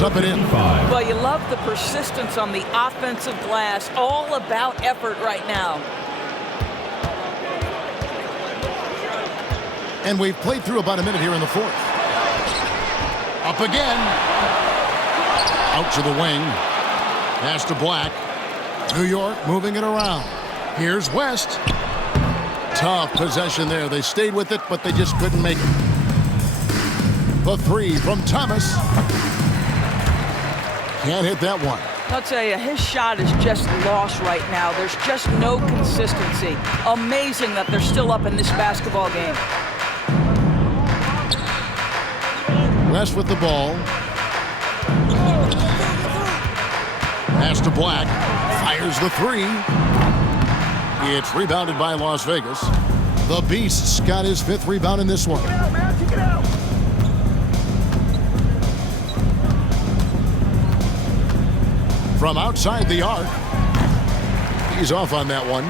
Fires up and in. Well, you love the persistence on the offensive glass. All about effort right now. And we've played through about a minute here in the fourth. Up again. Out to the wing. Pass to Black. New York moving it around. Here's West. Tough possession there. They stayed with it, but they just couldn't make it. The three from Thomas. Can't hit that one. I'll tell you, his shot is just lost right now. There's just no consistency. Amazing that they're still up in this basketball game. West with the ball. Pass to Black. Fires the three. It's rebounded by Las Vegas. The Beast's got his fifth rebound in this one. From outside the arc. He's off on that one.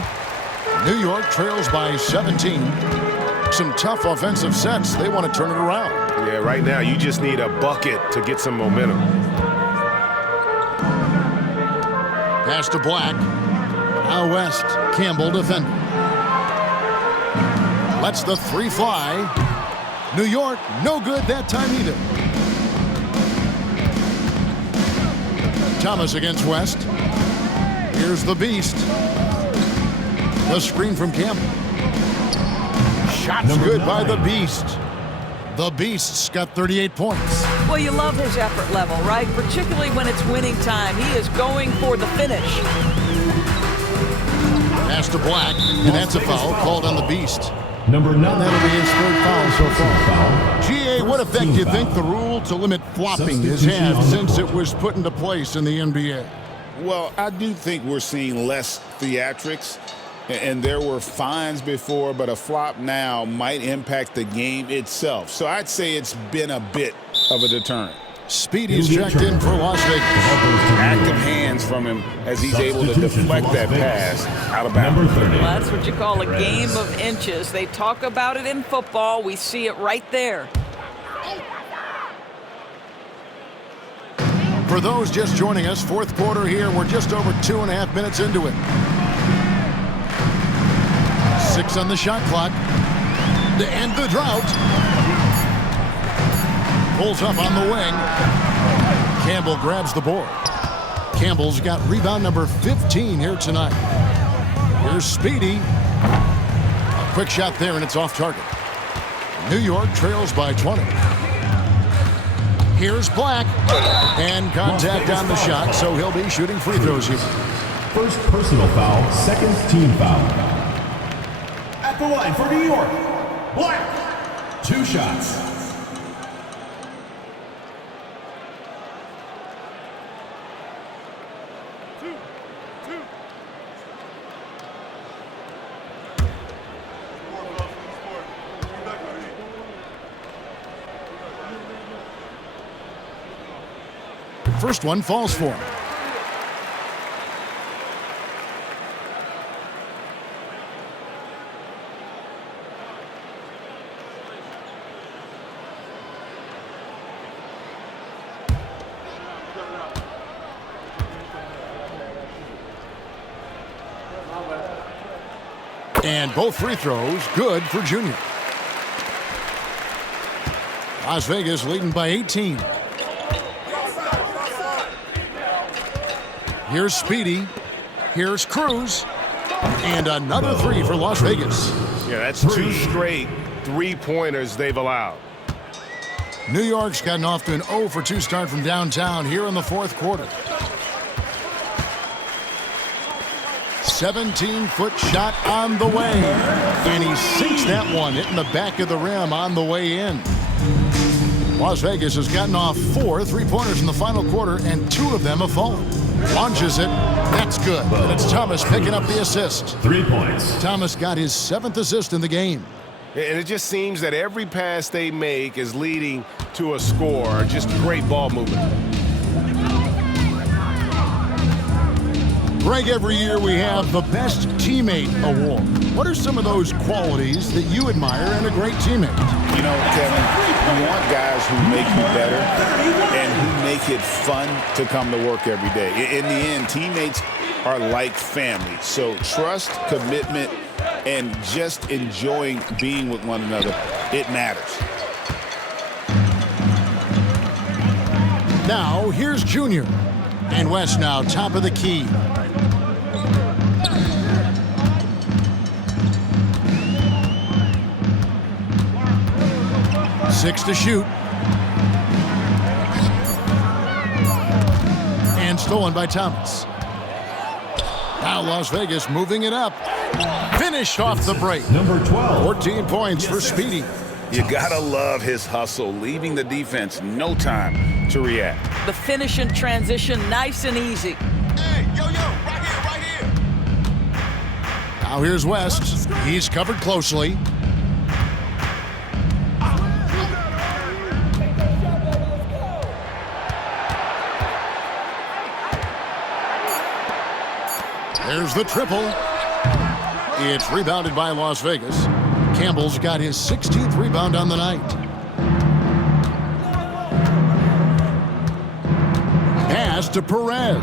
New York trails by 17. Some tough offensive sets. They want to turn it around. Yeah, right now you just need a bucket to get some momentum. Pass to Black. Now West. Campbell defending. Lets the three fly. New York, no good that time either. Thomas against West. Here's the Beast. The screen from Campbell. Shots good by the Beast. The Beast's got 38 points. Well, you love his effort level, right? Particularly when it's winning time. He is going for the finish. Pass to Black, and that's a foul called on the Beast. Number 9. And that'll be his third foul so far. GA, what effect do you think the rule to limit flopping has had since it was put into place in the NBA? Well, I do think we're seeing less theatrics. And there were fines before, but a flop now might impact the game itself. So I'd say it's been a bit of a deterrent. Speedy's checked in for Las Vegas. Active hands from him as he's able to deflect that pass out of bounds. Well, that's what you call a game of inches. They talk about it in football. We see it right there. For those just joining us, fourth quarter here. We're just over 2.5 minutes into it. 6 on the shot clock to end the drought. Pulls up on the wing. Campbell grabs the board. Campbell's got rebound number 15 here tonight. Here's Speedy. A quick shot there, and it's off target. New York trails by 20. Here's Black. And contact on the shot, so he'll be shooting free throws here. First personal foul, second team foul. At the line for New York, Black. 2 shots. First one falls for him. And both free throws good for Junior. Las Vegas leading by 18. Here's Speedy. Here's Cruz. And another three for Las Vegas. Yeah, that's 2 straight three-pointers they've allowed. New York's gotten off to an 0 for 2 start from downtown here in the fourth quarter. 17-foot shot on the way. And he sinks that one, hitting the back of the rim on the way in. Las Vegas has gotten off 4 three-pointers in the final quarter, and 2 of them have fallen. Launches it. That's good. And it's Thomas picking up the assist. 3 points. Thomas got his 7th assist in the game. And it just seems that every pass they make is leading to a score. Just great ball movement. Greg, every year we have the Best Teammate Award. What are some of those qualities that you admire in a great teammate? You know, Kevin, you want guys who make you better and who make it fun to come to work every day. In the end, teammates are like family. So trust, commitment, and just enjoying being with one another, it matters. Now, here's Junior. And West now top of the key. Six to shoot. And stolen by Thomas. Now Las Vegas moving it up. Finished off the break. Number 12. 14 points for Speedy. You gotta love his hustle, leaving the defense no time to react. The finish and transition, nice and easy. Hey, yo, right here. Now here's West. He's covered closely. There's the triple. It's rebounded by Las Vegas. Campbell's got his 16th rebound on the night. Pass to Perez.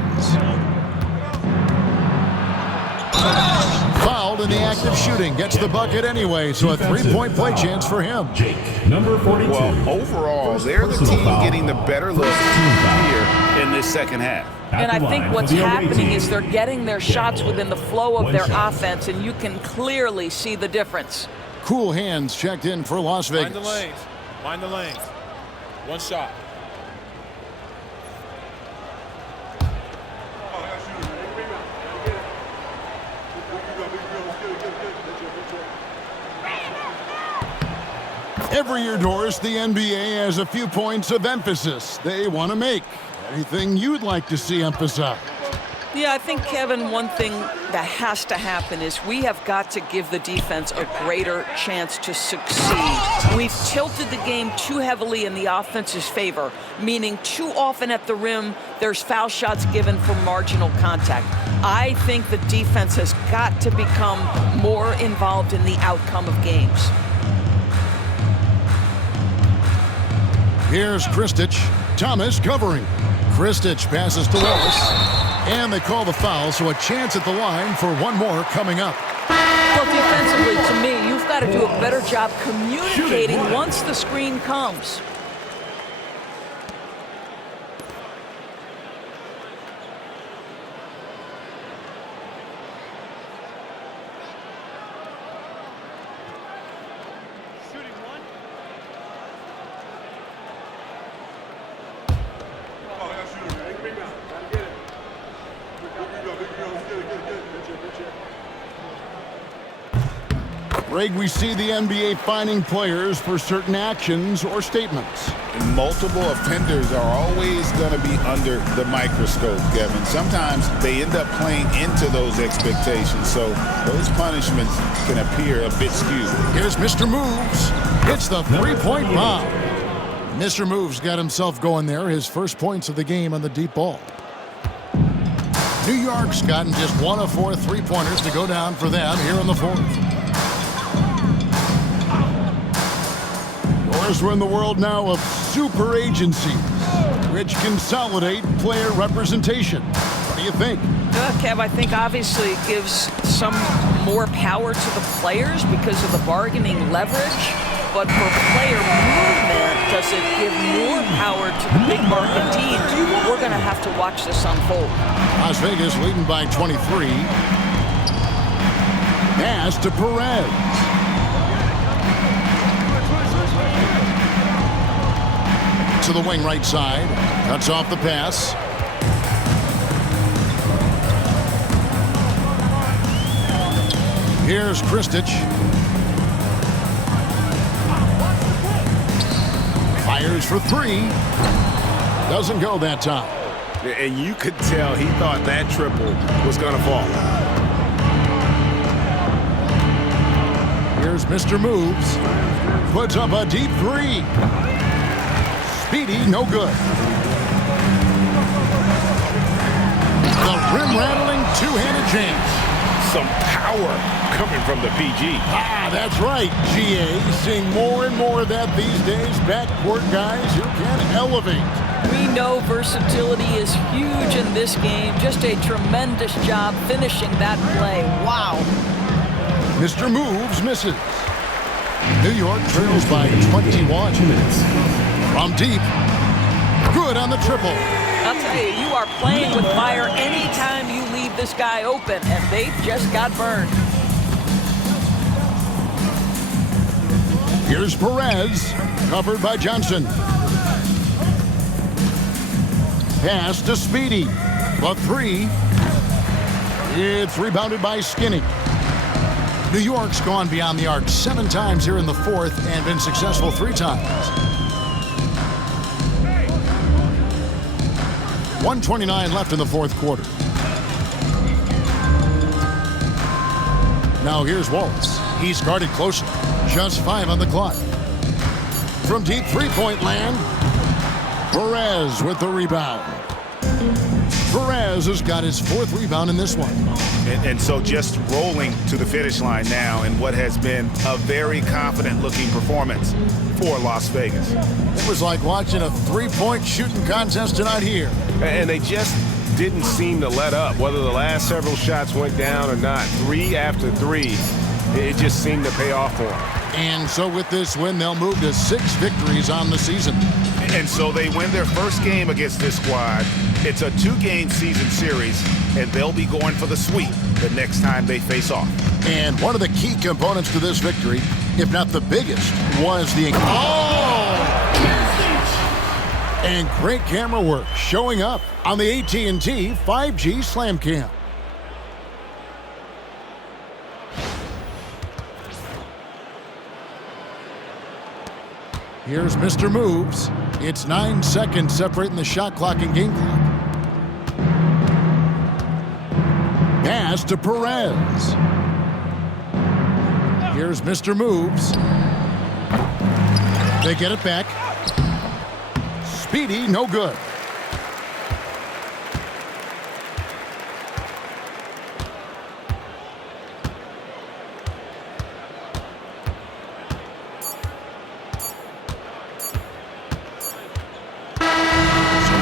Fouled in the act of shooting. Gets the bucket anyway, so a three-point play chance for him. Jake, number 42. Well, overall, they're the team getting the better look here in this second half. And I think what's happening is they're getting their shots within the flow of their offense, and you can clearly see the difference. Cool hands checked in for Las Vegas. Mind the lanes. Mind the lanes. One shot. Every year, Doris, the NBA has a few points of emphasis they want to make. Anything you'd like to see emphasized? Yeah, I think, Kevin, one thing that has to happen is we have got to give the defense a greater chance to succeed. We've tilted the game too heavily in the offense's favor, meaning too often at the rim, there's foul shots given for marginal contact. I think the defense has got to become more involved in the outcome of games. Here's Kristich. Thomas covering. Kristich passes to Willis. And they call the foul, so a chance at the line for one more coming up. Well, defensively, to me, you've got to do a better job communicating once the screen comes. Greg, we see the NBA fining players for certain actions or statements. Multiple offenders are always going to be under the microscope, Kevin. Sometimes they end up playing into those expectations, so those punishments can appear a bit skewed. Here's Mr. Moves. It's the three-point bomb. Mr. Moves got himself going there, his first points of the game on the deep ball. New York's gotten just one of 4 three-pointers to go down for them here in the fourth. We're in the world now of super agencies, which consolidate player representation. What do you think? Kev, I think obviously it gives some more power to the players because of the bargaining leverage. But for player movement, does it give more power to the big market teams? We're going to have to watch this unfold. Las Vegas leading by 23. Pass to Perez. To the wing right side. Cuts off the pass. Here's Kristich. Fires for 3. Doesn't go that time. And you could tell he thought that triple was going to fall. Here's Mr. Moves. Puts up a deep 3. Speedy, no good. The rim-rattling two-handed jam. Some power coming from the PG. Ah, that's right, GA. Seeing more and more of that these days. Backcourt guys who can elevate. We know versatility is huge in this game. Just a tremendous job finishing that play. Wow. Mr. Moves misses. New York trails by 21. 2 minutes. From deep. Good on the triple. I'll tell you, you are playing with fire anytime you leave this guy open, and they just got burned. Here's Perez, covered by Johnson. Pass to Speedy. The three. It's rebounded by Skinny. New York's gone beyond the arc 7 times here in the fourth and been successful 3 times. 1:29 left in the fourth quarter. Now here's Waltz. He's guarded closely. Just 5 on the clock. From deep three-point land, Perez with the rebound. Perez has got his 4th rebound in this one. And so just rolling to the finish line now in what has been a very confident-looking performance for Las Vegas. It was like watching a 3-point shooting contest tonight here. And they just didn't seem to let up, whether the last several shots went down or not. 3 after 3, it just seemed to pay off for them. And so with this win, they'll move to 6 victories on the season. And so they win their first game against this squad. It's a 2-game season series, and they'll be going for the sweep the next time they face off. And one of the key components to this victory, if not the biggest, was the... Oh! And great camera work showing up on the AT&T 5G Slam Cam. Here's Mr. Moves. It's 9 seconds separating the shot clock and game clock. Pass to Perez. Here's Mr. Moves. They get it back. Speedy, no good.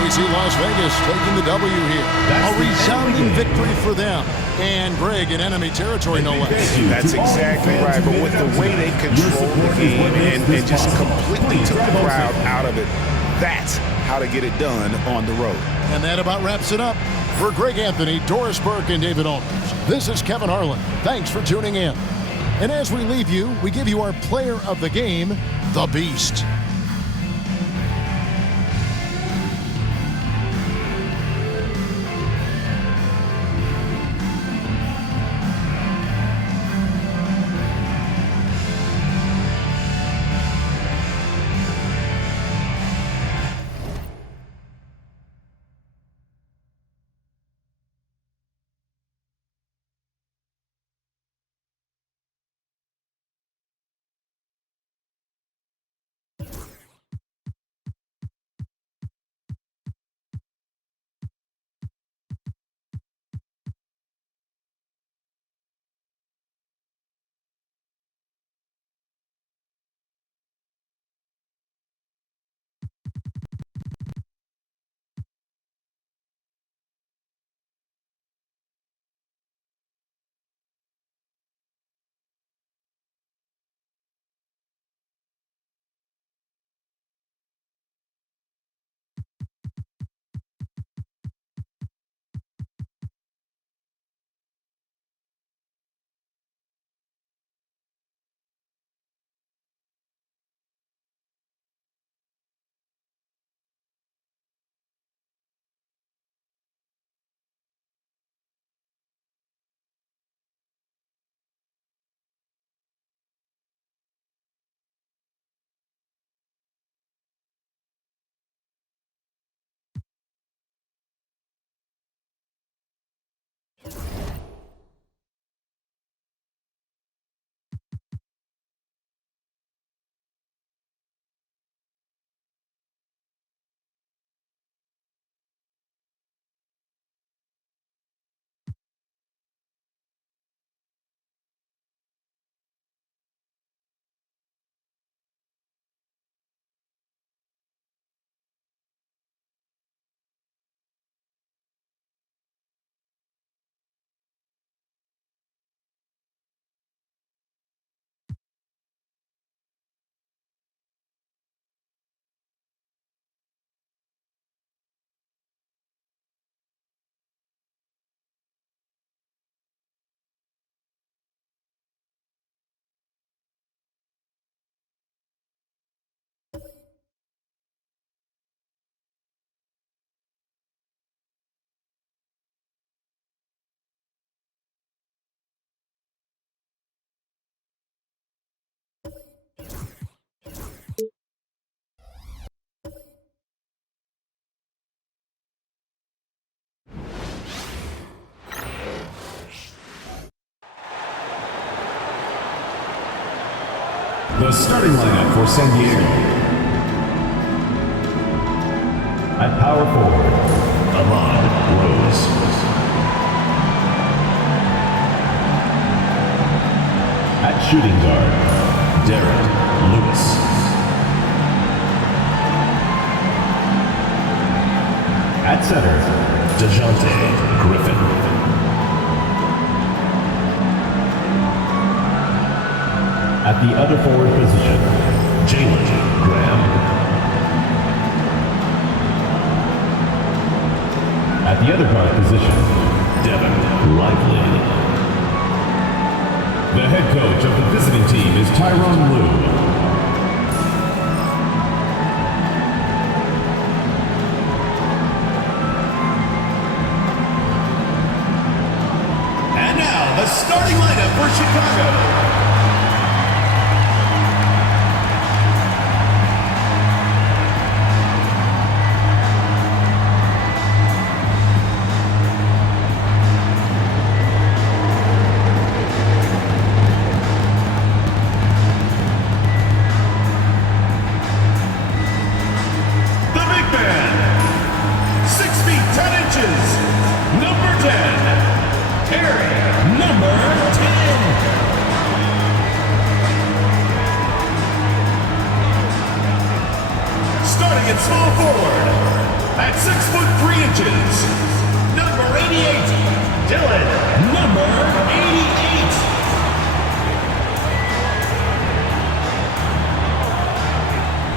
See Las Vegas taking the W here. A resounding victory for them. And Greg in enemy territory, no less. That's exactly right. But with the way they controlled the game and just completely took the crowd out of it, that's how to get it done on the road. And that about wraps it up. For Greg Anthony, Doris Burke, and David Aldridge, this is Kevin Harlan. Thanks for tuning in. And as we leave you, we give you our player of the game, the Beast. The starting lineup for San Diego. At power forward, Ahmad Rose. At shooting guard, Derek Lewis. At center, DeJounte Griffin. At the other forward position, Jalen Graham. At the other guard position, Devin Lively. The head coach of the visiting team is Tyronn Lue. And now, the starting lineup for Chicago. At small forward, at 6'3", number 88, Dylan, number 88.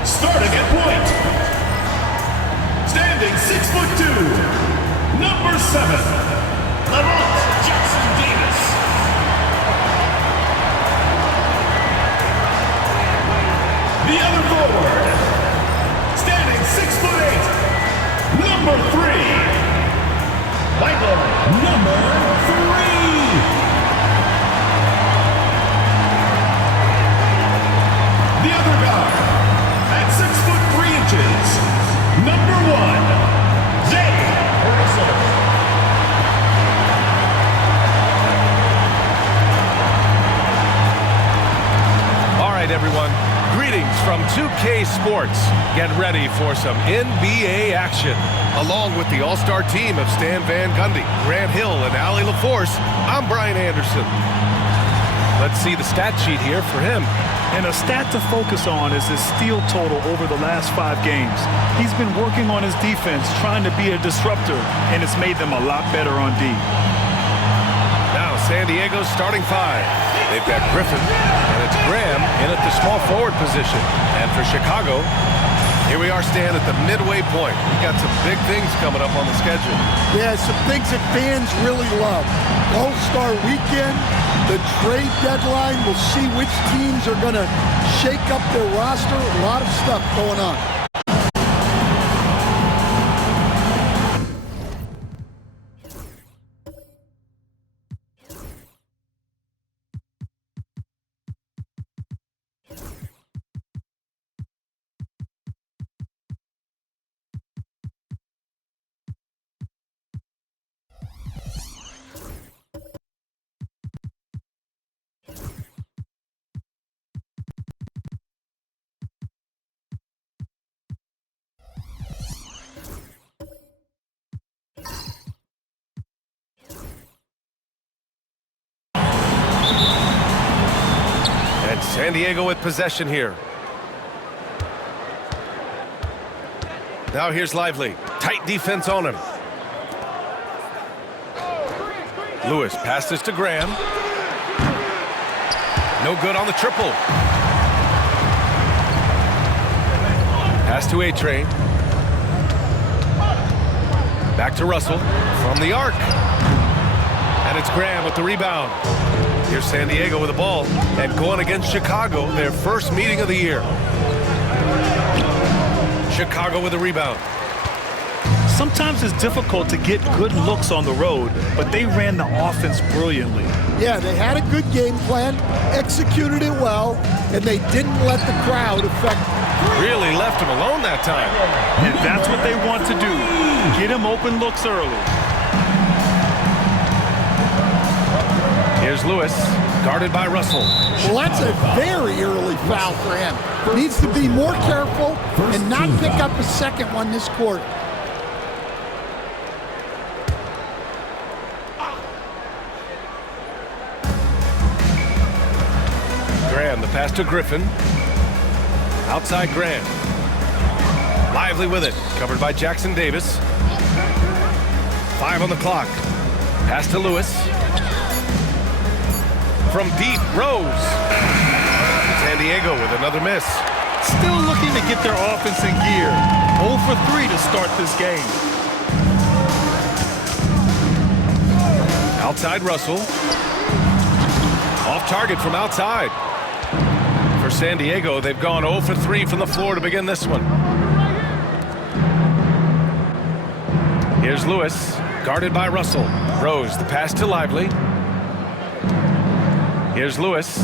Starting at point, standing 6'2", number 7, Lamont Jackson Davis. The other forward, standing 6'8", number 3, Michael, number 3. The other guard, at 6'3", number 1, Jay Russell. All right, everyone. Greetings from 2K Sports. Get ready for some NBA action. Along with the all-star team of Stan Van Gundy, Grant Hill, and Allie LaForce, I'm Brian Anderson. Let's see the stat sheet here for him. And a stat to focus on is his steal total over the last 5 games. He's been working on his defense, trying to be a disruptor, and it's made them a lot better on D. Now San Diego's starting 5. They've got Griffin, and it's Graham in at the small forward position. And for Chicago, here we are, Stan, at the midway point. We've got some big things coming up on the schedule. Yeah, some things that fans really love. All-Star Weekend, the trade deadline. We'll see which teams are going to shake up their roster. A lot of stuff going on. San Diego with possession here. Now here's Lively. Tight defense on him. Lewis passes to Graham. No good on the triple. Pass to A-Train. Back to Russell from the arc. And it's Graham with the rebound. Here's San Diego with the ball and going against Chicago, their first meeting of the year. Chicago with the rebound. Sometimes it's difficult to get good looks on the road, but they ran the offense brilliantly. Yeah, they had a good game plan, executed it well, and they didn't let the crowd affect them. Really left him alone that time. And that's what they want to do. Get him open looks early. Here's Lewis, guarded by Russell. Well, that's a very early foul for him. Needs to be more careful and not pick up a second one this quarter. Graham, the pass to Griffin. Outside Graham. Lively with it, covered by Jackson Davis. 5 on the clock. Pass to Lewis. From deep, Rose. San Diego with another miss. Still looking to get their offense in gear. 0 for 3 to start this game. Outside Russell. Off target from outside. For San Diego, they've gone 0 for 3 from the floor to begin this one. Here's Lewis, guarded by Russell. Rose, the pass to Lively. Here's Lewis.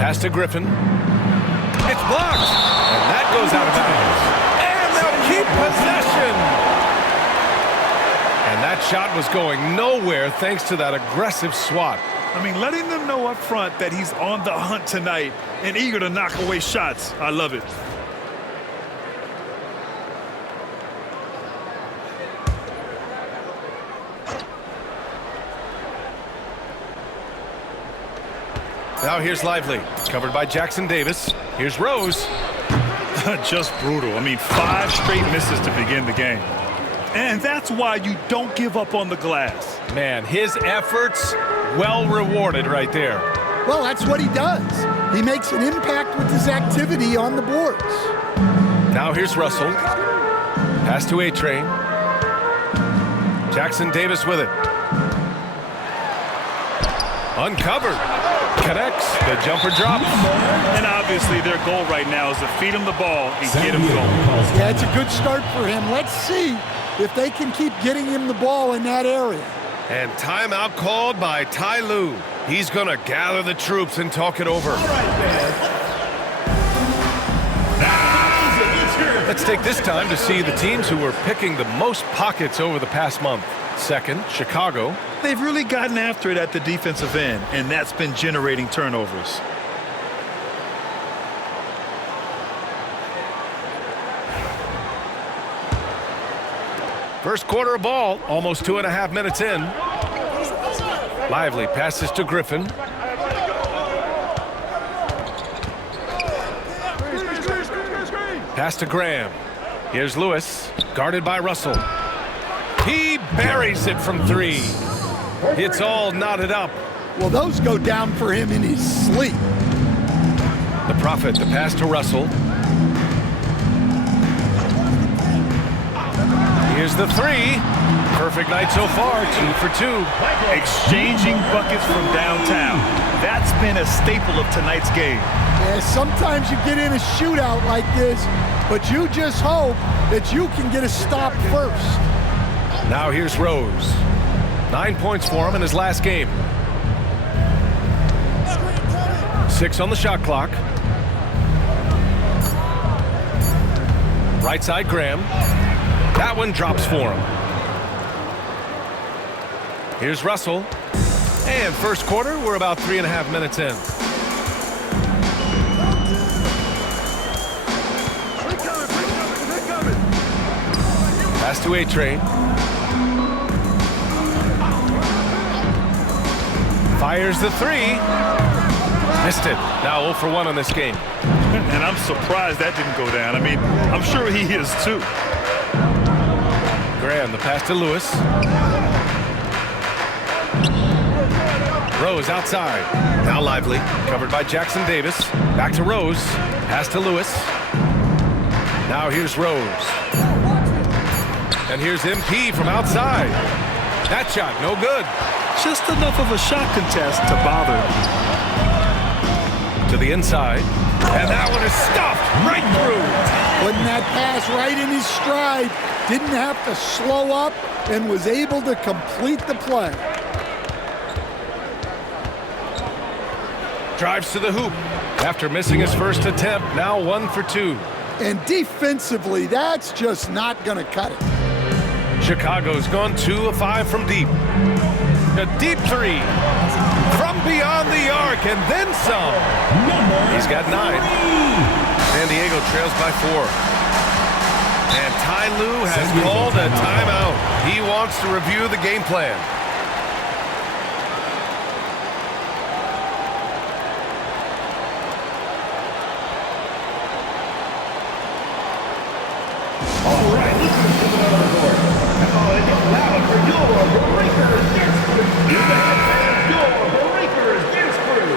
Pass to Griffin. It's blocked. And that goes out of bounds. And they'll keep possession. And that shot was going nowhere thanks to that aggressive swat. I mean, letting them know up front that he's on the hunt tonight and eager to knock away shots. I love it. Now here's Lively, covered by Jackson Davis. Here's Rose. Just brutal. I mean, 5 straight misses to begin the game. And that's why you don't give up on the glass. Man, his efforts well rewarded right there. Well, that's what he does. He makes an impact with his activity on the boards. Now here's Russell. Pass to A-Train. Jackson Davis with it. Uncovered. Connects. The jumper drops. And obviously their goal right now is to feed him the ball and get him going. Yeah, it's a good start for him. Let's see if they can keep getting him the ball in that area. And timeout called by Ty Lue. He's going to gather the troops and talk it over. Let's take this time to see the teams who were picking the most pockets over the past month. Second, Chicago. They've really gotten after it at the defensive end, and that's been generating turnovers. First quarter of ball, almost 2.5 minutes in. Lively passes to Griffin. Pass to Graham. Here's Lewis, guarded by Russell. He buries it from 3. It's all knotted up. Well, those go down for him in his sleep. The Prophet, the pass to Russell. Here's the 3. Perfect night so far, 2 for 2. Exchanging buckets from downtown. That's been a staple of tonight's game. Yeah, sometimes you get in a shootout like this, but you just hope that you can get a stop first. Now here's Rose. 9 points for him in his last game. 6 on the shot clock. Right side Graham. That one drops for him. Here's Russell. And first quarter, we're about 3.5 minutes in. Pass to A-Train. Fires the 3. Missed it. Now 0 for 1 on this game. And I'm surprised that didn't go down. I mean, I'm sure he is too. Graham, the pass to Lewis. Rose outside. Now Lively, covered by Jackson Davis. Back to Rose. Pass to Lewis. Now here's Rose. And here's MP from outside. That shot, no good. Just enough of a shot contest to bother him. To the inside. And that one is stuffed right through. Putting that pass right in his stride. Didn't have to slow up and was able to complete the play. Drives to the hoop. After missing his first attempt, now 1 for 2. And defensively, that's just not going to cut it. Chicago's gone 2 of 5 from deep. A deep three from beyond the arc and then some. He's got 9. San Diego trails by 4. And Ty Lue has called a timeout. He wants to review the game plan. All right, listen to the scoreboard. Now it is loud for your Breakers Dance Crew. Here's the head your Breakers Dance Crew.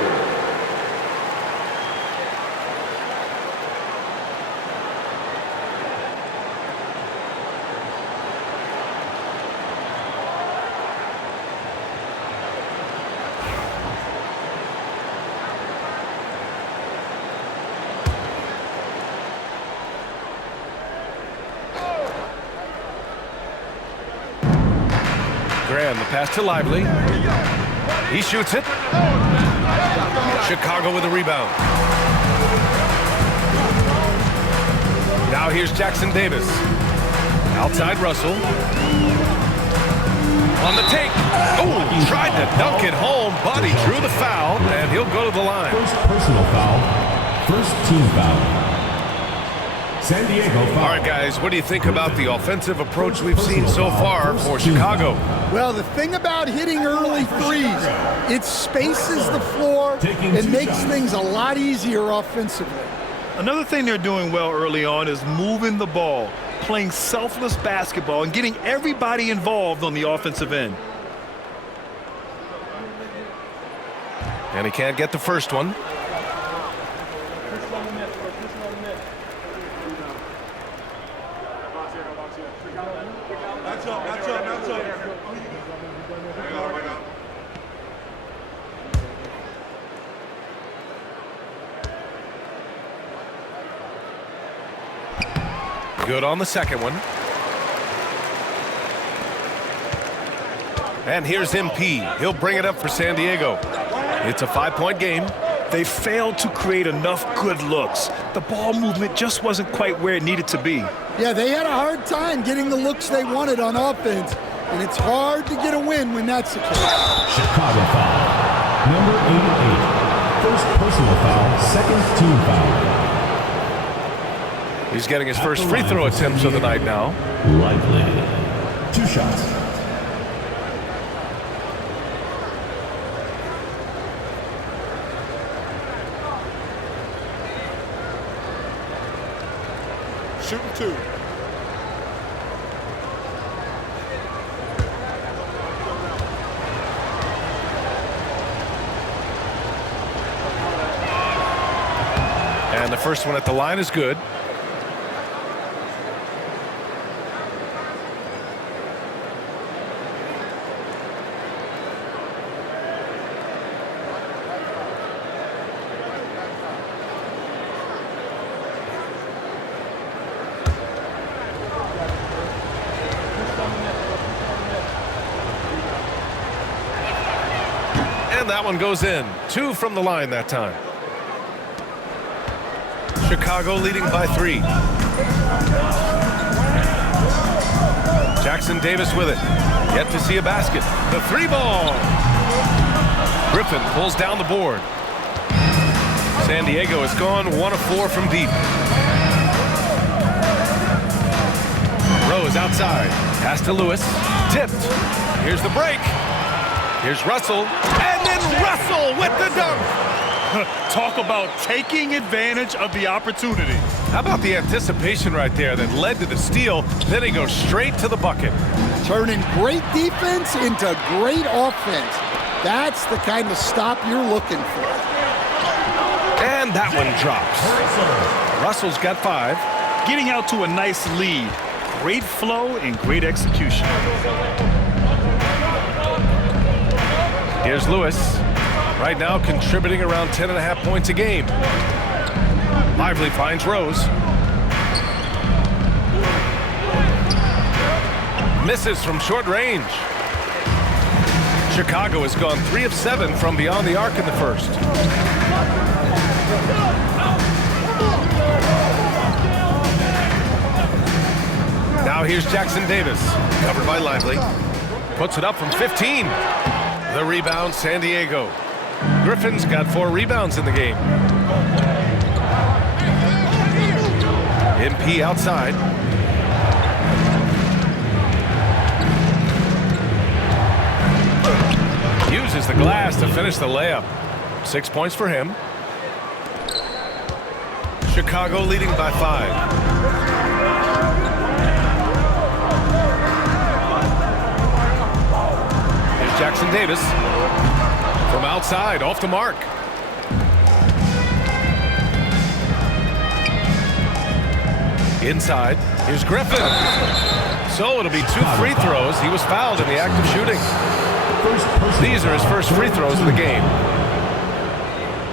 Graham, the pass to Lively. He shoots it. Chicago with a rebound. Now here's Jackson Davis. Outside Russell. On the take. Oh, tried to dunk it home, but he drew the foul, and he'll go to the line. First personal foul. First team foul. San Diego foul. All right, guys, what do you think about the offensive approach we've seen so far for Chicago? Well, the thing about hitting early threes, it spaces the floor. It makes things a lot easier offensively. Another thing they're doing well early on is moving the ball, playing selfless basketball, and getting everybody involved on the offensive end. And he can't get the first one. Good on the second one. And here's MP. He'll bring it up for San Diego. It's a 5-point game. They failed to create enough good looks. The ball movement just wasn't quite where it needed to be. Yeah, they had a hard time getting the looks they wanted on offense, and it's hard to get a win when that's the case. Chicago foul. Number 88. First personal foul. Second team foul. He's getting his first free throw attempts of the night now. Lively. 2 shots. Shooting 2. And the first one at the line is good. And that one goes in. 2 from the line that time. Chicago leading by 3. Jackson Davis with it. Yet to see a basket. The 3-ball. Griffin pulls down the board. San Diego has gone 1 of 4 from deep. Rose outside. Pass to Lewis. Tipped. Here's the break. Here's Russell. And then Russell with the dunk. Talk about taking advantage of the opportunity. How about the anticipation right there that led to the steal? Then he goes straight to the bucket. Turning great defense into great offense. That's the kind of stop you're looking for. And that one drops. Russell's got 5. Getting out to a nice lead. Great flow and great execution. Here's Lewis. Right now contributing around 10.5 points a game. Lively finds Rose. Misses from short range. Chicago has gone 3 of 7 from beyond the arc in the first. Now here's Jackson Davis. Covered by Lively. Puts it up from 15. The rebound, San Diego. Griffin's got 4 rebounds in the game. MP outside. Uses the glass to finish the layup. 6 points for him. Chicago leading by 5. Here's Jackson Davis. From outside, off the mark. Inside, here's Griffin. So it'll be 2 free throws. He was fouled in the act of shooting. These are his first free throws of the game.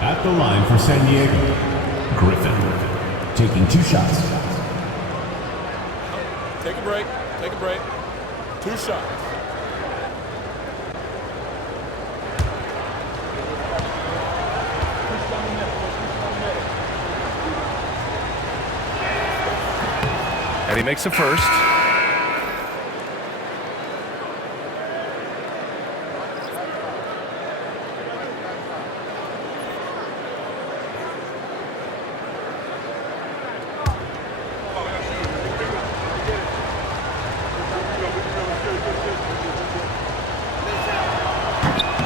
At the line for San Diego, Griffin, taking 2 shots. Take a break. Take a break. 2 shots. And he makes the first.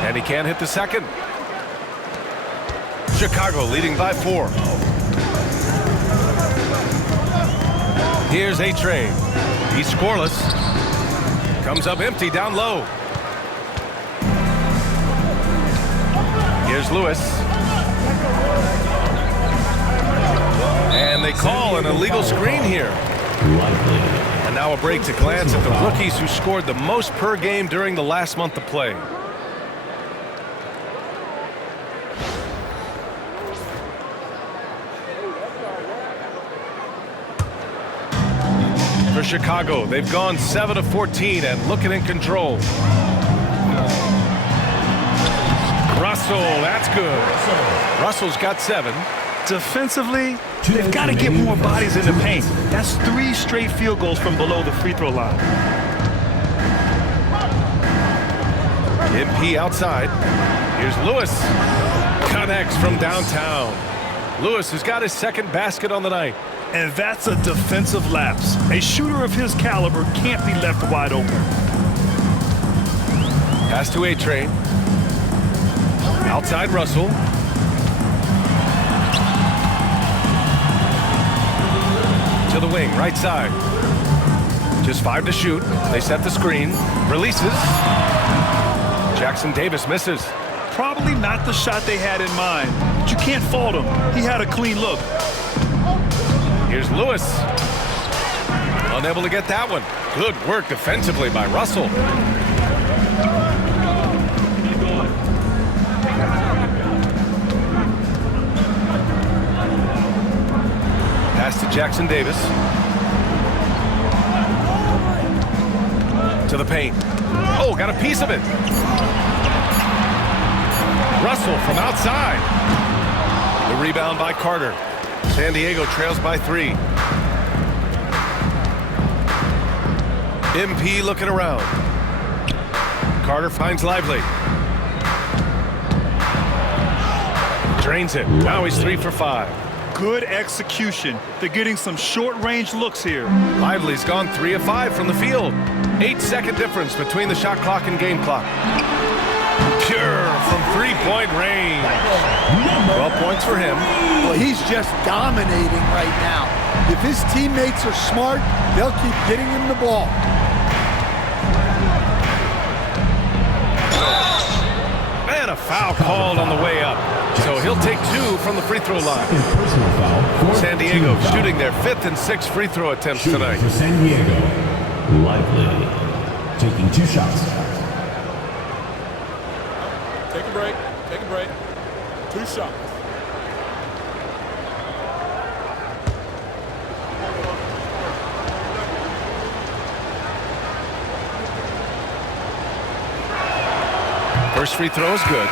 And he can't hit the second. Chicago leading by 4. Here's A-Train. He's scoreless. Comes up empty down low. Here's Lewis. And they call an illegal screen here. And now a break to glance at the rookies who scored the most per game during the last month of play. For Chicago, they've gone 7 of 14 and looking in control. Russell, that's good. Russell's got 7. Defensively, they've got to get more bodies in the paint. That's 3 straight field goals from below the free throw line. MP outside. Here's Lewis. Connects from downtown. Lewis has got his second basket on the night. And that's a defensive lapse. A shooter of his caliber can't be left wide open. Pass to A-Train. Outside Russell. To the wing, right side. Just 5 to shoot. They set the screen. Releases. Jackson Davis misses. Probably not the shot they had in mind, but you can't fault him. He had a clean look. Here's Lewis. Unable to get that one. Good work defensively by Russell. Pass to Jackson Davis. To the paint. Oh, got a piece of it. Russell from outside. The rebound by Carter. San Diego trails by 3. MP looking around. Carter finds Lively. Drains it. Now he's 3 for 5. Good execution. They're getting some short-range looks here. Lively's gone 3 of 5 from the field. 8-second difference between the shot clock and game clock. Pure from 3-point range. 12 points for him. Well, he's just dominating right now. If his teammates are smart, they'll keep getting him the ball. And a foul called on the way up. So he'll take 2 from the free throw line. San Diego shooting their 5th and 6th free throw attempts tonight. For San Diego, Lively, taking 2 shots. Take a break. Take a break. 2 shots. First free throw is good.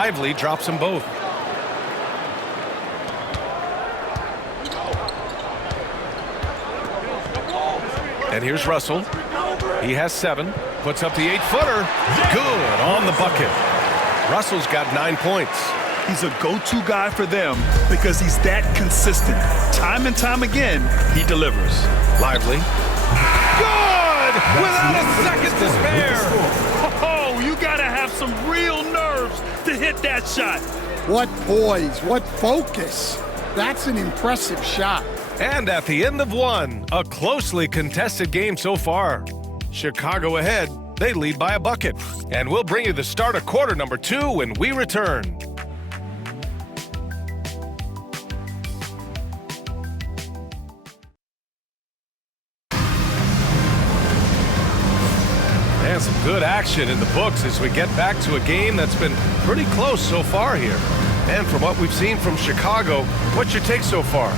Lively drops them both. And here's Russell. He has 7. Puts up the 8-footer. Good on the bucket. Russell's got 9 points. He's a go-to guy for them because he's that consistent. Time and time again, he delivers. Lively. Good! Without a second to spare. Oh, you gotta have some real nerves to hit that shot. What poise, what focus. That's an impressive shot. And at the end of one, a closely contested game so far. Chicago ahead. They lead by a bucket. And we'll bring you the start of quarter number 2 when we return. And some good action in the books as we get back to a game that's been pretty close so far here. And from what we've seen from Chicago, what's your take so far?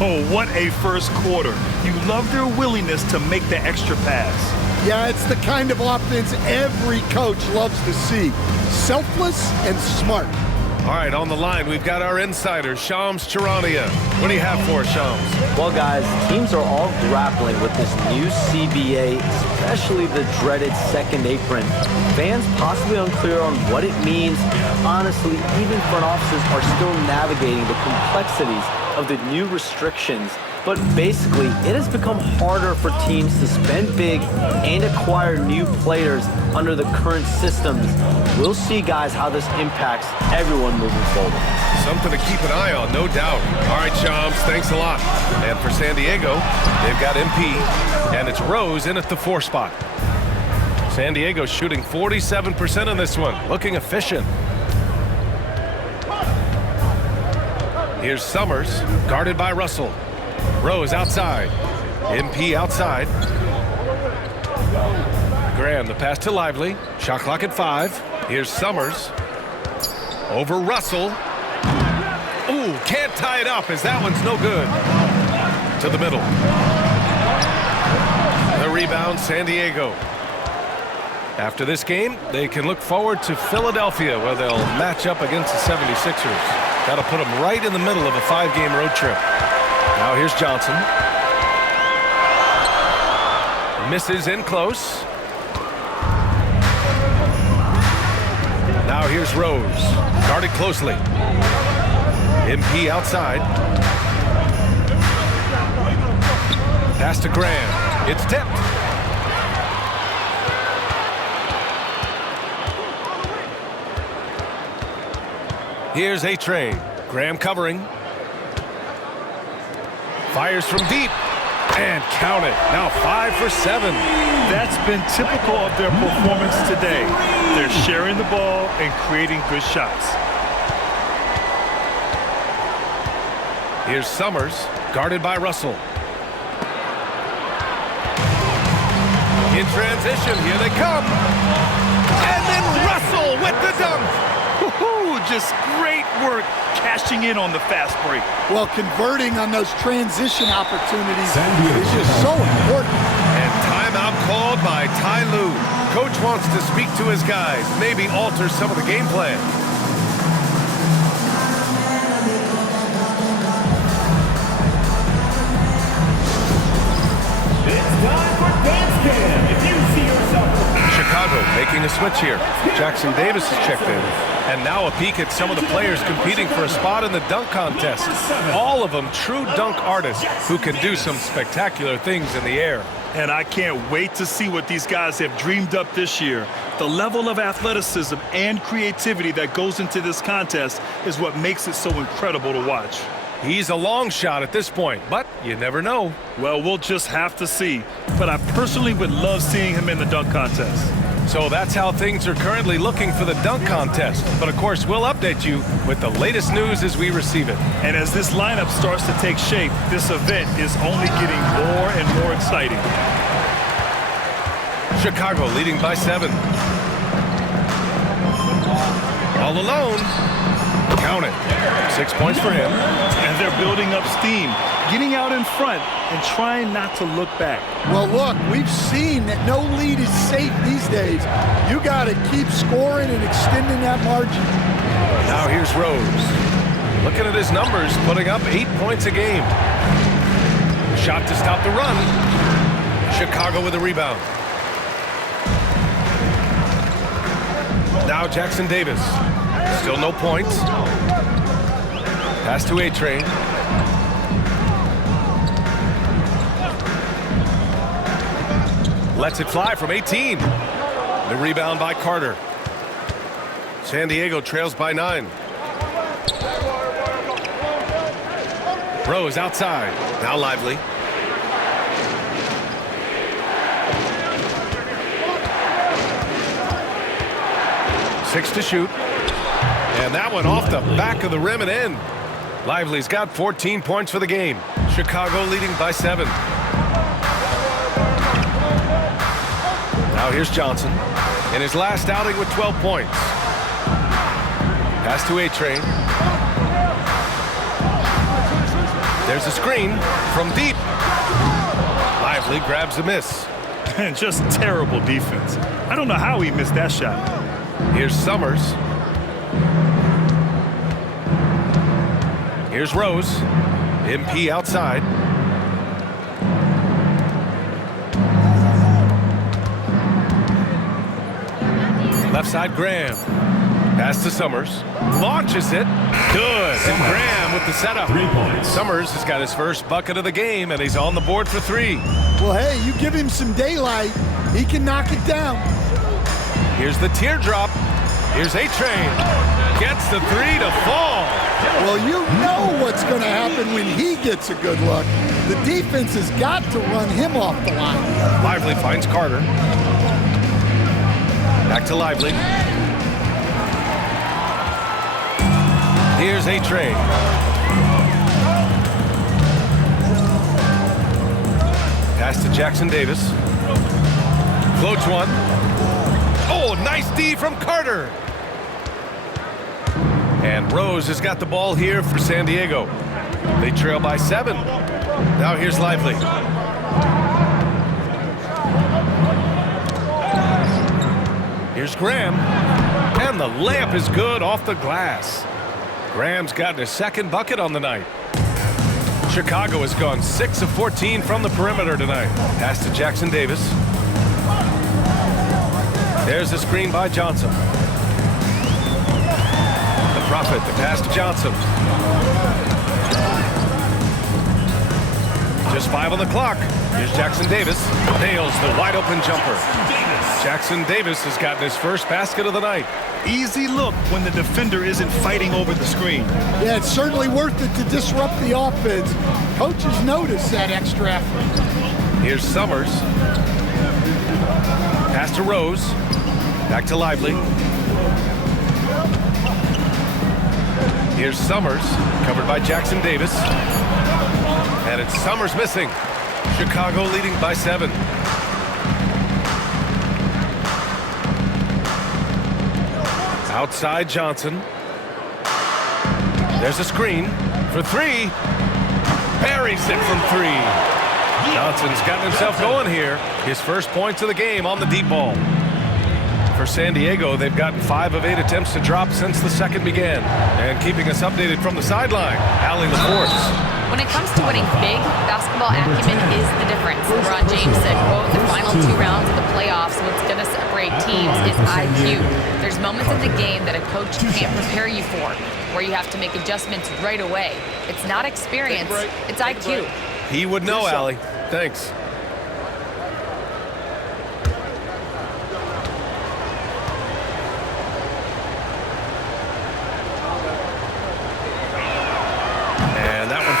Oh, what a first quarter. You love their willingness to make the extra pass. Yeah, it's the kind of offense every coach loves to see. Selfless and smart. All right, on the line, we've got our insider, Shams Charania. What do you have for us, Shams? Well, guys, teams are all grappling with this new CBA, especially the dreaded second apron. Fans possibly unclear on what it means. Honestly, even front offices are still navigating the complexities of the new restrictions. But basically, it has become harder for teams to spend big and acquire new players under the current systems. We'll see, guys, how this impacts everyone moving forward. Something to keep an eye on, no doubt. All right, Shams, thanks a lot. And for San Diego, they've got MP, and it's Rose in at the 4 spot. San Diego shooting 47% in this one, looking efficient. Here's Summers, guarded by Russell. Rose outside. MP outside. Graham, the pass to Lively. Shot clock at 5. Here's Summers. Over Russell. Ooh, can't tie it up as that one's no good. To the middle. The rebound, San Diego. After this game, they can look forward to Philadelphia, where they'll match up against the 76ers. That'll put them right in the middle of a 5-game road trip. Now here's Johnson. Misses in close. Now here's Rose. Guarded closely. MP outside. Pass to Graham. It's tipped. Here's A-Train. Graham covering. Fires from deep. And count it. Now 5 for 7. That's been typical of their performance today. They're sharing the ball and creating good shots. Here's Summers, guarded by Russell. In transition, here they come. And then Russell with the dunk. Just great work cashing in on the fast break. Well, converting on those transition opportunities is just so important. And timeout called by Ty Lue. Coach wants to speak to his guys, maybe alter some of the game plan. It's time for Dance Cam. If you see yourself... Chicago making a switch here. Jackson Davis is checked in. And now a peek at some of the players competing for a spot in the dunk contest. All of them true dunk artists who can do some spectacular things in the air. And I can't wait to see what these guys have dreamed up this year. The level of athleticism and creativity that goes into this contest is what makes it so incredible to watch. He's a long shot at this point, but you never know. Well, we'll just have to see. But I personally would love seeing him in the dunk contest. So that's how things are currently looking for the dunk contest. But of course, we'll update you with the latest news as we receive it. And as this lineup starts to take shape, this event is only getting more and more exciting. Chicago leading by 7. All alone. Count it. 6 points for him. And they're building up steam, getting out in front and trying not to look back. Well, look, we've seen that no lead is safe these days. You got to keep scoring and extending that margin. Now here's Rose. Looking at his numbers, putting up 8 points a game. Shot to stop the run. Chicago with a rebound. Now Jackson Davis. Still no points. Pass to A-Train. Lets it fly from 18. The rebound by Carter. San Diego trails by 9. Rose outside. Now Lively. Six to shoot. And that one off the back of the rim and in. Lively's got 14 points for the game. Chicago leading by 7. Now here's Johnson in his last outing with 12 points. Pass to A-Train. There's a screen from deep. Lively grabs a miss. Just terrible defense. I don't know how he missed that shot. Here's Summers. Here's Rose. MP outside. Left side, Graham. Pass to Summers. Launches it. Good. And Graham with the setup. 3 points. Summers has got his first bucket of the game, and he's on the board for 3. Well, hey, you give him some daylight, he can knock it down. Here's the teardrop. Here's A-Train. Gets the 3 to fall. Well, you know what's going to happen when he gets a good look. The defense has got to run him off the line. Lively finds Carter. Back to Lively. Here's A-Train. Pass to Jackson Davis. Floats one. Oh, nice D from Carter. And Rose has got the ball here for San Diego. They trail by 7. Now here's Lively. Here's Graham. And the layup is good off the glass. Graham's gotten his second bucket on the night. Chicago has gone 6 of 14 from the perimeter tonight. Pass to Jackson Davis. There's a screen by Johnson. The Prophet, the pass to Johnson. Just 5 on the clock. Here's Jackson Davis. Nails the wide open jumper. Jackson Davis has gotten his first basket of the night. Easy look when the defender isn't fighting over the screen. Yeah, it's certainly worth it to disrupt the offense. Coaches notice that extra effort. Here's Summers. Pass to Rose. Back to Lively. Here's Summers, covered by Jackson Davis. And it's Summers missing. Chicago leading by 7. Outside Johnson. There's a screen for 3. Buries it from 3. Johnson's gotten himself going here. His first points of the game on the deep ball. For San Diego, they've gotten 5 of 8 attempts to drop since the second began. And keeping us updated from the sideline, Allie LaForce. When it comes to winning big, basketball acumen is the difference. LeBron James said, quote, the final 2 rounds of the playoffs, what's going to separate teams is IQ. There's moments in the game that a coach can't prepare you for, where you have to make adjustments right away. It's not experience, it's IQ. He would know, Allie. Thanks.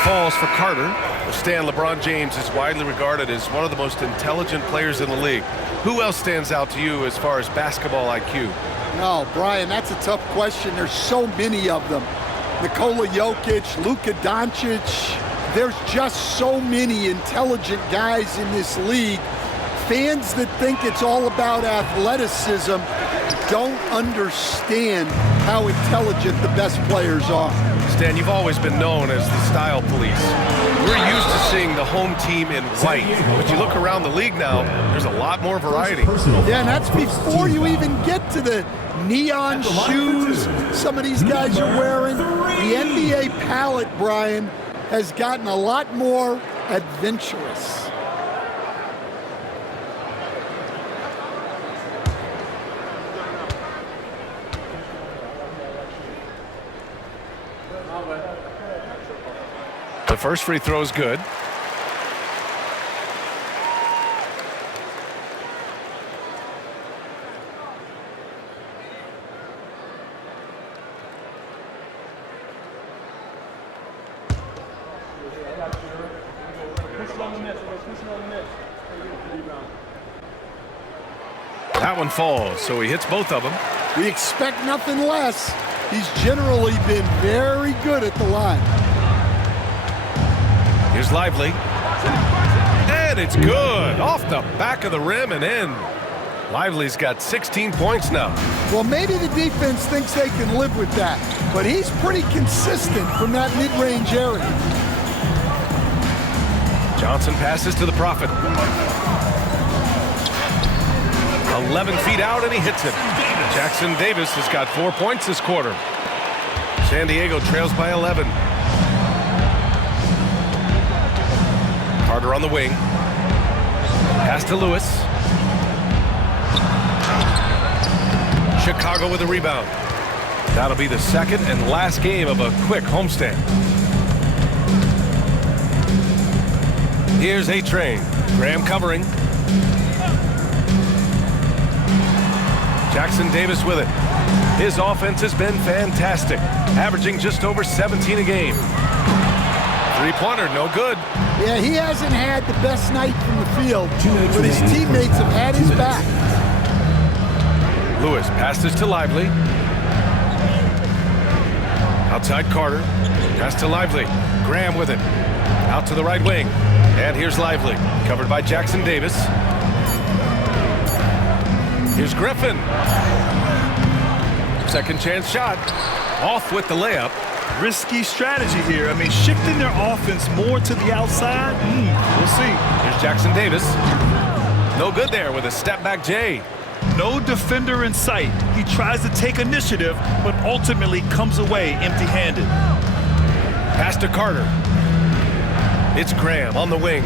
Falls for Carter. Stan, LeBron James is widely regarded as one of the most intelligent players in the league. Who else stands out to you as far as basketball IQ? No, Brian, that's a tough question. There's so many of them. Nikola Jokic, Luka Doncic. There's just so many intelligent guys in this league. Fans that think it's all about athleticism don't understand how intelligent the best players are. Stan, you've always been known as the style police. We're used to seeing the home team in white. But you look around the league now, there's a lot more variety. Yeah, and that's before you even get to the neon shoes some of these guys are wearing. The NBA palette, Brian, has gotten a lot more adventurous. The first free throw is good. That one falls, so he hits both of them. We expect nothing less. He's generally been very good at the line. Here's Lively. And it's good. Off the back of the rim and in. Lively's got 16 points now. Well, maybe the defense thinks they can live with that, but he's pretty consistent from that mid-range area. Johnson passes to the Prophet. 11 feet out, and he hits it. Jackson Davis has got 4 points this quarter. San Diego trails by 11. Carter on the wing. Pass to Lewis. Chicago with a rebound. That'll be the second and last game of a quick homestand. Here's A-Train. Graham covering. Jackson Davis with it. His offense has been fantastic, averaging just over 17 a game. Three-pointer, no good. Yeah, he hasn't had the best night from the field, but his teammates have had his back. Lewis passes to Lively. Outside Carter. Pass to Lively. Graham with it. Out to the right wing. And here's Lively. Covered by Jackson Davis. Here's Griffin. Second chance shot. Off with the layup. Risky strategy here. I mean, shifting their offense more to the outside. We'll see. Here's Jackson Davis. No good there with a step-back J. No defender in sight. He tries to take initiative, but ultimately comes away empty-handed. Pass to Carter. It's Graham on the wing.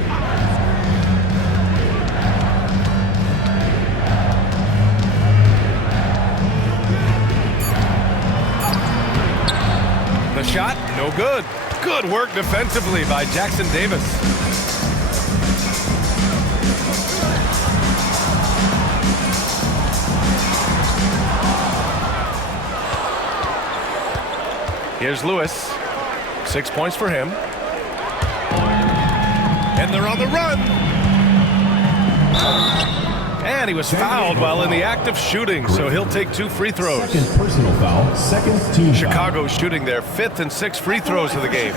The shot, no good. Good work defensively by Jackson Davis. Here's Lewis. 6 points for him. And they're on the run. And he was fouled while in the act of shooting, so he'll take 2 free throws. Second personal foul, second team Chicago shooting their 5th and 6th free throws of the game.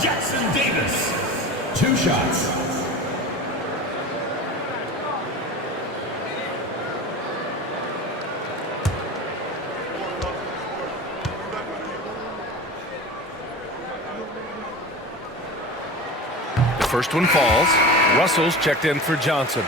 Jackson Davis, 2 shots. The first one falls. Russell's checked in for Johnson.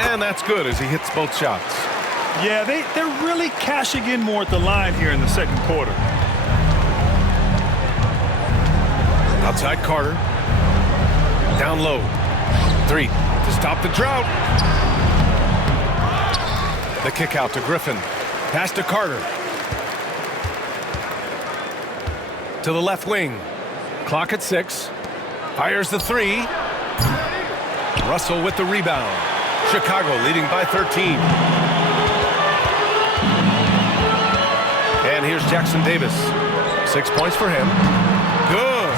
And that's good as he hits both shots. Yeah, they're really cashing in more at the line here in the second quarter. Outside Carter. Down low. 3 to stop the drought. The kick out to Griffin. Pass to Carter. To the left wing. Clock at 6. Fires the 3. Russell with the rebound. Chicago leading by 13. And here's Jackson Davis. 6 points for him. Good.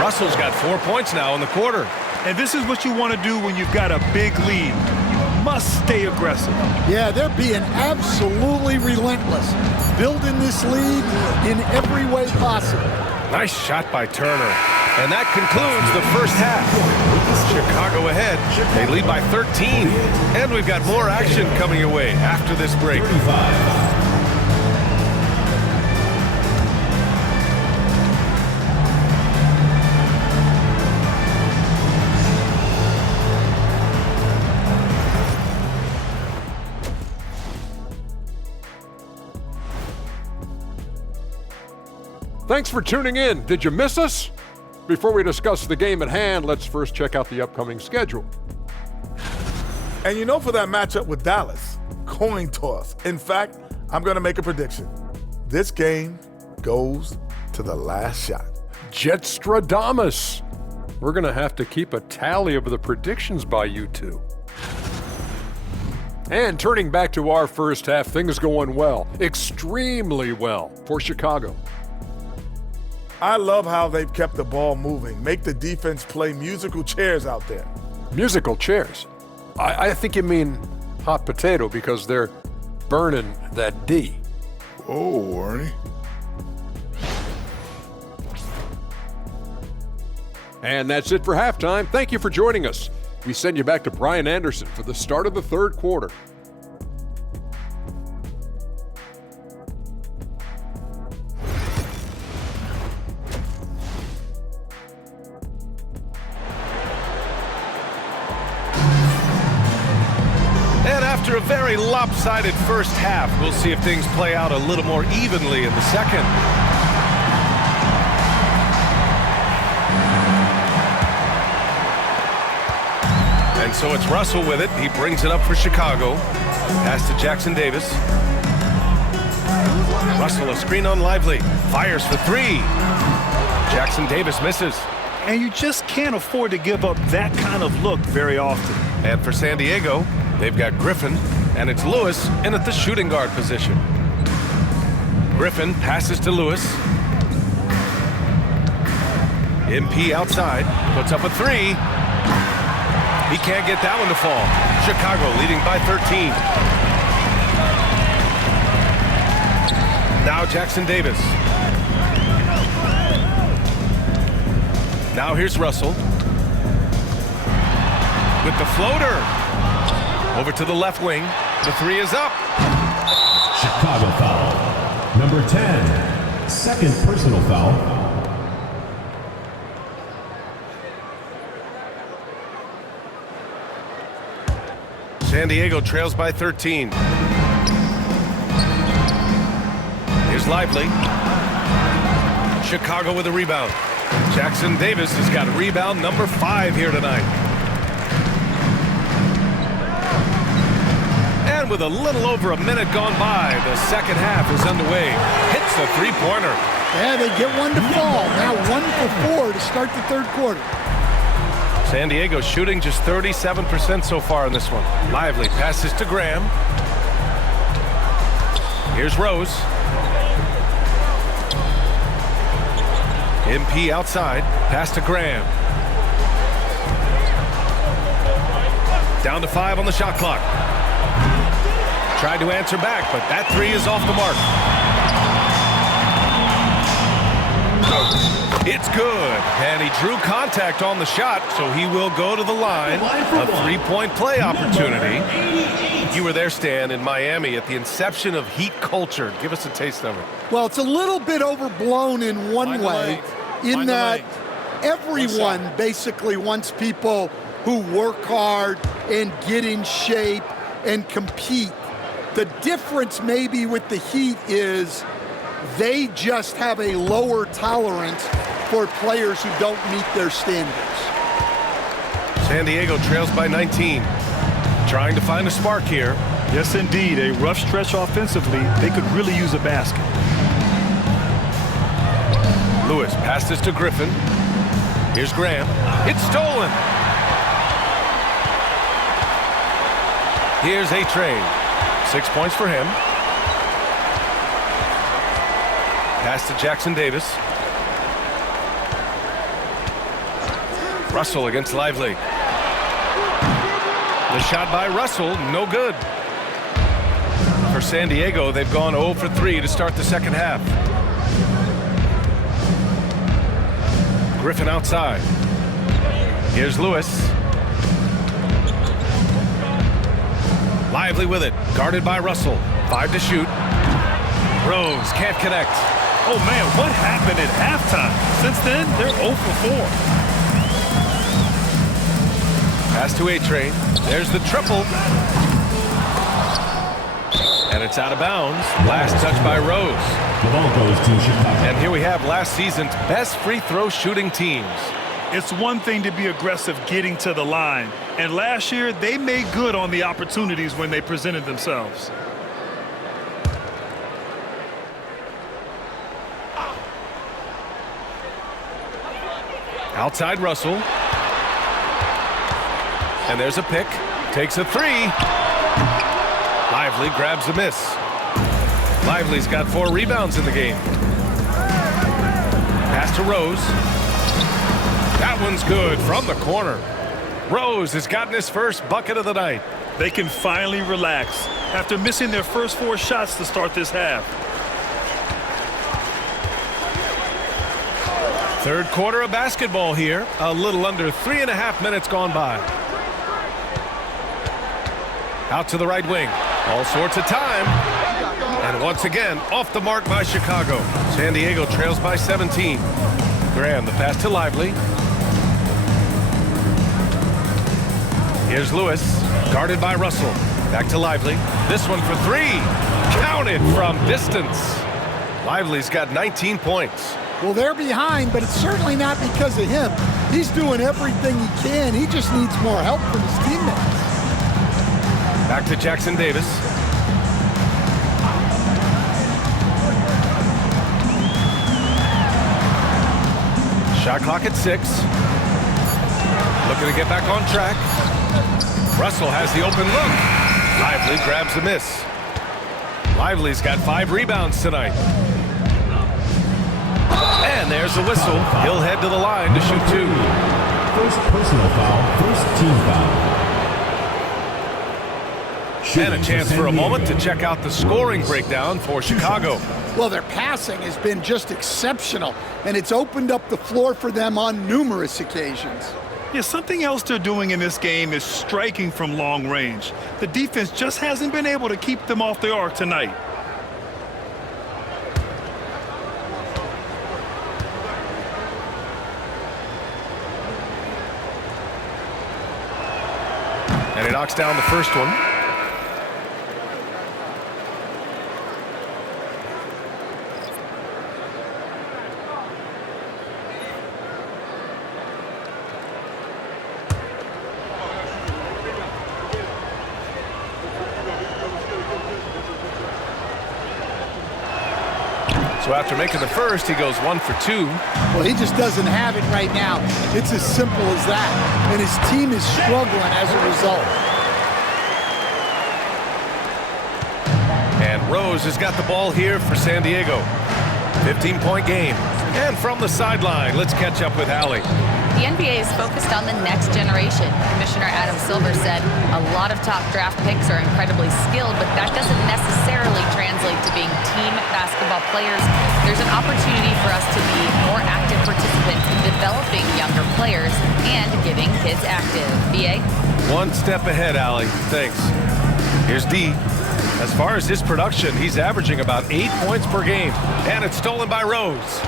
Russell's got 4 points now in the quarter. And this is what you want to do when you've got a big lead. You must stay aggressive. Yeah, they're being absolutely relentless. building this lead in every way possible. Nice shot by Turner. And that concludes the first half. Chicago ahead. They lead by 13. And we've got more action coming your way after this break. Thanks for tuning in. Did you miss us? Before we discuss the game at hand, let's first check out the upcoming schedule. And you know, for that matchup with Dallas, coin toss. In fact, I'm going to make a prediction. This game goes to the last shot. Jetstradamus. We're going to have to keep a tally of the predictions by you two. And turning back to our first half, things going well, extremely well for Chicago. I love how they've kept the ball moving, make the defense play musical chairs out there. Musical chairs? I think you mean hot potato because they're burning that D. Oh, Ernie. And that's it for halftime. Thank you for joining us. We send you back to Brian Anderson for the start of the third quarter. After a very lopsided first half, we'll see if things play out a little more evenly in the second. And so it's Russell with it. He brings it up for Chicago. Pass to Jackson Davis. Russell, a screen on Lively. Fires for three. Jackson Davis misses. And you just can't afford to give up that kind of look very often. And for San Diego, they've got Griffin, and it's Lewis in at the shooting guard position. Griffin passes to Lewis. MP outside, puts up a three. He can't get that one to fall. Chicago leading by 13. Now Jackson Davis. Now here's Russell. With the floater. Over to the left wing. The three is up. Chicago foul. Number 10. Second personal foul. San Diego trails by 13. Here's Lively. Chicago with a rebound. Jackson Davis has got rebound number 5 here tonight. And with a little over a minute gone by, the second half is underway. Hits a three-pointer. Yeah, they get one to fall. Now 1 for 4 to start the third quarter. San Diego shooting just 37% so far in this one. Lively passes to Graham. Here's Rose. MP outside. Pass to Graham. Down to 5 on the shot clock. Tried to answer back, but that three is off the mark. It's good, and he drew contact on the shot, so he will go to the line. A three-point play opportunity. You were there, Stan, in Miami at the inception of Heat culture. Give us a taste of it. Well, it's a little bit overblown in one way, in that everyone basically wants people who work hard and get in shape and compete. The difference maybe with the Heat is they just have a lower tolerance for players who don't meet their standards. San Diego trails by 19. Trying to find a spark here. Yes, indeed. A rough stretch offensively. They could really use a basket. Lewis passes to Griffin. Here's Graham. It's stolen. Here's A-Train. 6 points for him. Pass to Jackson Davis. Russell against Lively. The shot by Russell, no good. For San Diego, they've gone 0 for 3 to start the second half. Griffin outside. Here's Lewis. Lively with it. Guarded by Russell. 5 to shoot. Rose can't connect. Oh, man, what happened at halftime? Since then, they're 0 for 4. Pass to A-Train. There's the triple. And it's out of bounds. Last touch by Rose. The ball goes to Chicago. And here we have last season's best free throw shooting teams. It's one thing to be aggressive getting to the line. And last year, they made good on the opportunities when they presented themselves. Outside Russell. And there's a pick. Takes a three. Lively grabs a miss. Lively's got 4 rebounds in the game. Pass to Rose. That one's good from the corner. Rose has gotten his first bucket of the night. They can finally relax after missing their first 4 shots to start this half. Third quarter of basketball here. A little under 3.5 minutes gone by. Out to the right wing. All sorts of time. And once again, off the mark by Chicago. San Diego trails by 17. Graham, the pass to Lively. Here's Lewis, guarded by Russell. Back to Lively. This one for 3. Counted from distance. Lively's got 19 points. Well, they're behind, but it's certainly not because of him. He's doing everything he can. He just needs more help from his teammates. Back to Jackson Davis. Shot clock at 6. Looking to get back on track. Russell has the open look. Lively grabs the miss. Lively's got 5 rebounds tonight. And there's the whistle. He'll head to the line to shoot 2. First personal foul, first team foul. And a chance for a moment to check out the scoring breakdown for Chicago. Well, their passing has been just exceptional, and it's opened up the floor for them on numerous occasions. Yeah, something else they're doing in this game is striking from long range. The defense just hasn't been able to keep them off the arc tonight. And he knocks down the first one. So after making the first, he goes 1 for 2. Well, he just doesn't have it right now. It's as simple as that. And his team is struggling as a result. And Rose has got the ball here for San Diego. 15-point game. And from the sideline, let's catch up with Allie. The NBA is focused on the next generation. Commissioner Adam Silver said a lot of top draft picks are incredibly skilled, but that doesn't necessarily translate to being team basketball players. There's an opportunity for us to be more active participants in developing younger players and getting kids active. BA? One step ahead, Allie. Thanks. Here's D. As far as his production, he's averaging about 8 points per game. And it's stolen by Rose.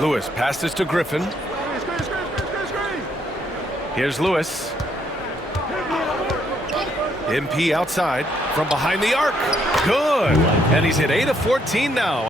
Lewis passes to Griffin. Here's Lewis. MP outside from behind the arc. Good. And he's hit 8 of 14 now.